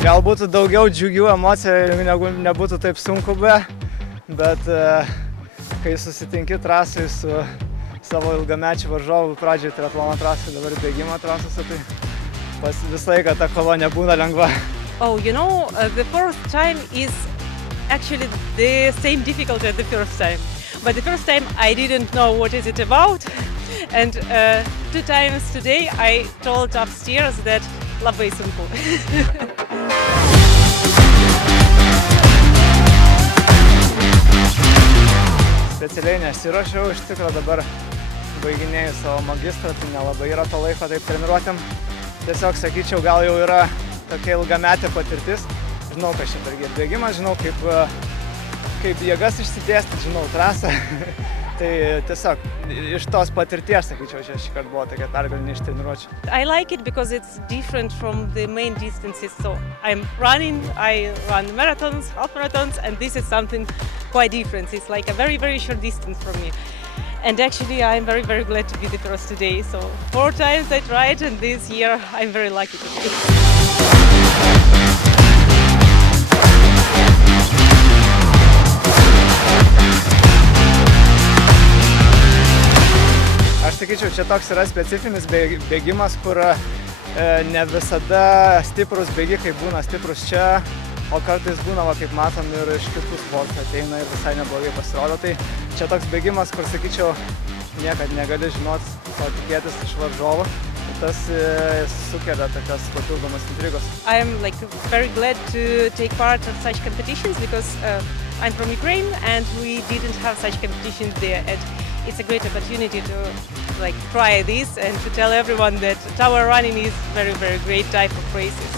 Gal būtų daugiau džiugių emocijų, negu nebūtų taip sunku, bet kai susitinki trasai su savo ilgamečiu varžovu, pradžioje triatlono trasai, dabar bėgimo trasose, tai visą laiką ta kova nebūna lengva. Oh, you know, the first time is actually the same difficulty as the first time. But the first time I didn't know what is it about. And 2 times today I told upstairs that labai sunku. Specialiai nesiruošiau, iš tikrųjų dabar baiginėjau savo magistrą, tai nelabai yra to laiko taip treniruotėm. Tiesiog sakyčiau, gal jau yra tokia ilgametė patirtis. Žinau, kas čia per bėgimą, žinau, kaip jėgas išsidėstyti, žinau trasą. Tai tiesiog iš tos patirties, sakyčiau, šį kartą buvo tokia pergalinė iš treniruočių. I like it because it's different from the main distances. So I'm running, I run marathons, half marathons, and this is something quite different. It's like a very, very short distance from me. And actually I'm very, very glad to be the first today. So 4 times I tried, and this year I'm very lucky to be. Aš sakyčiau, čia toks yra specifinis bėgimas, kur ne visada stiprus bėgikai būna stiprus čia, o kartais būna, kaip matom, ir iš kitų sportų ateina ir visai neblogai pasirodo. Tai čia toks bėgimas, kur, sakyčiau, niekad negali žinoti, ko tikėtis iš varžovo. Tas sukelia tokias papildomas intrigos. I'm very glad to take part of such competitions because I'm from Ukraine and we didn't have such competitions there. And it's a great opportunity to try this and to tell everyone that tower running is very, very great type of races.